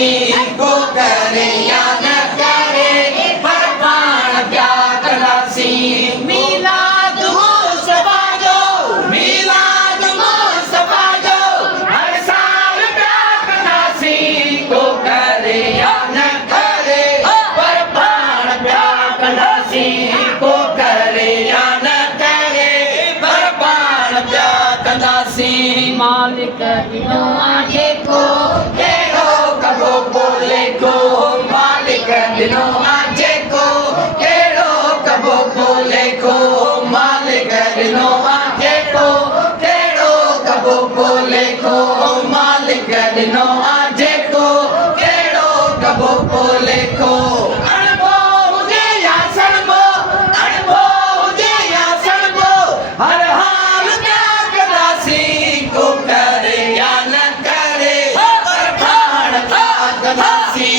कंदासी को करे या न करे पर पाण प्या कंदासी मीलाद मुस्तफा जो हर साल प्या कंदासी को करे या न करे पर पाण प्या कंदासी को करे या न करे पर पाण प्या कंदासी मालिक दिनो आजे को केड़ो कबो बोले को मालिक दिनो आजे को केड़ो कबो बोले को मालिक दिनो आजे को केड़ो कबो बोले को मालिक दिनो आजे को केड़ो कबो बोले को अणबो हुजे या सणबो अणबो हुजे या सणबो हर हाल क्या कंदासी को करे या न करे पर पाण प्या कंदासी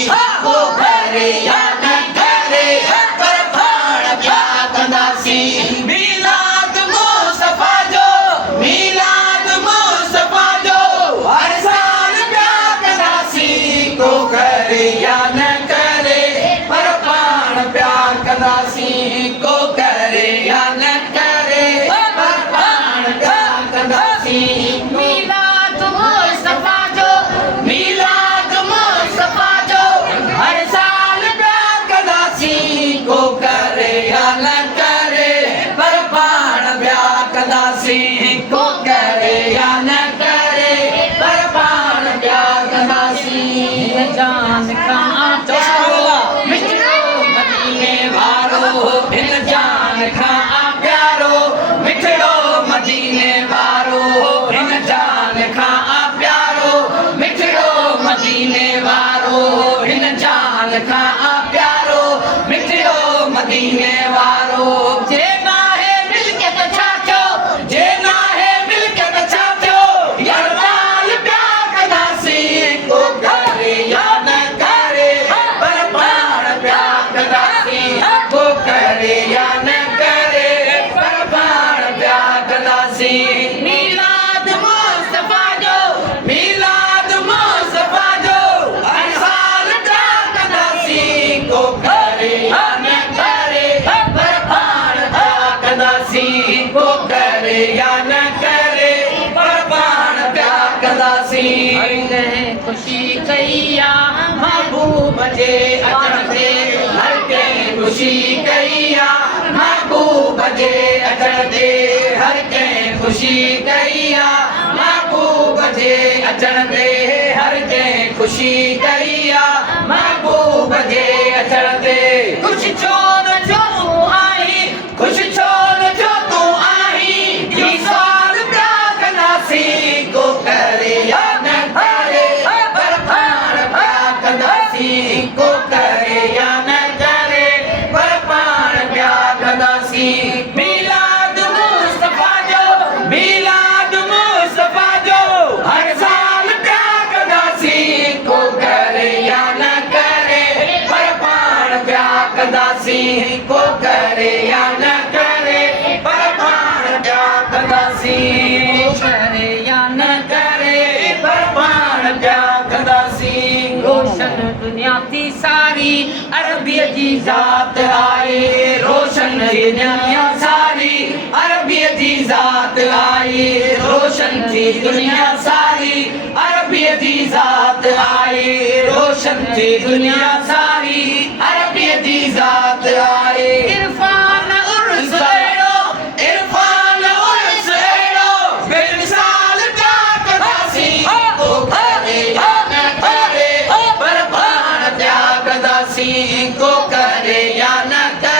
को करे या न करे पर पाण प्या कंदासी मीलाद मुस्तफा जो हर साल प्या कंदासी को करे या न करे पर पाण प्या कंदासी को करे या न करे पर पाण प्या कंदासी मीलाद मुस्तफा जो मीलाद मुस्तफा जो हर साल प्या कंदासी को करे या न करे पर पाण प्या कंदासी को करे या न करे पर पाण प्या कंदासी जान खां मिठड़ो मदीने वारो हिन जान खां प्यारो मिठड़ो मदीने वारो हिन जान खां प्यारो मिठड़ो मदीने वारो हिन जान खां प्यारो मिठड़ो मदीने वारो जे नाहे मिलके त छा थियो जे नाहे मिलके त छा थियो यार माल प्या कंदासी को करे या न करे पर पाण प्या कंदासी को करे या न करे पर पाण प्या कंदासी मीलाद मुस्तफा जो हर साल प्या कंदासी को करे या न करे पर पाण प्या कंदासी को करे या न करे पर पाण प्या कंदासी खुशी कईया महबूब जे अचण ते हर कंहिं ख़ुशी कई आ महबूब जे अचण ते हर कंहिं ख़ुशी कई आ महबूब जे अचण ते हर कंहिं ख़ुशी कई आ महबूब जे अचण ते ख़ुशि छो न छो तूं आहीं ख़ुशि छो न छो तूं आहीं ई साल प्या कंदासी को करे या न करे पर पाण प्या कंदासी को करे या न करे पर पाण प्या कंदासी मीलाद मुस्तफा जो हर साल प्या कंदासी को करे या न करे पर पाण प्या कंदासी को करे या न करे पर पाण प्या कंदासी करे या न करे पर पाण प्या कंदासी रोशन दुनिया थी सारी अरबीअ जी ज़ात आई रोशन दुनिया सारी अरबीअ जी ज़ात आई रोशन थी दुनिया सारी अरबीअ जी ज़ात आई रोशन थी दुनिया सारी अरबीअ जी ज़ात आई इरफान उर्स इरफान उर्स अहिड़ो बेमिसाल प्या कंदासी को करे या न करे पर पाण प्या कंदासी को करे या न करे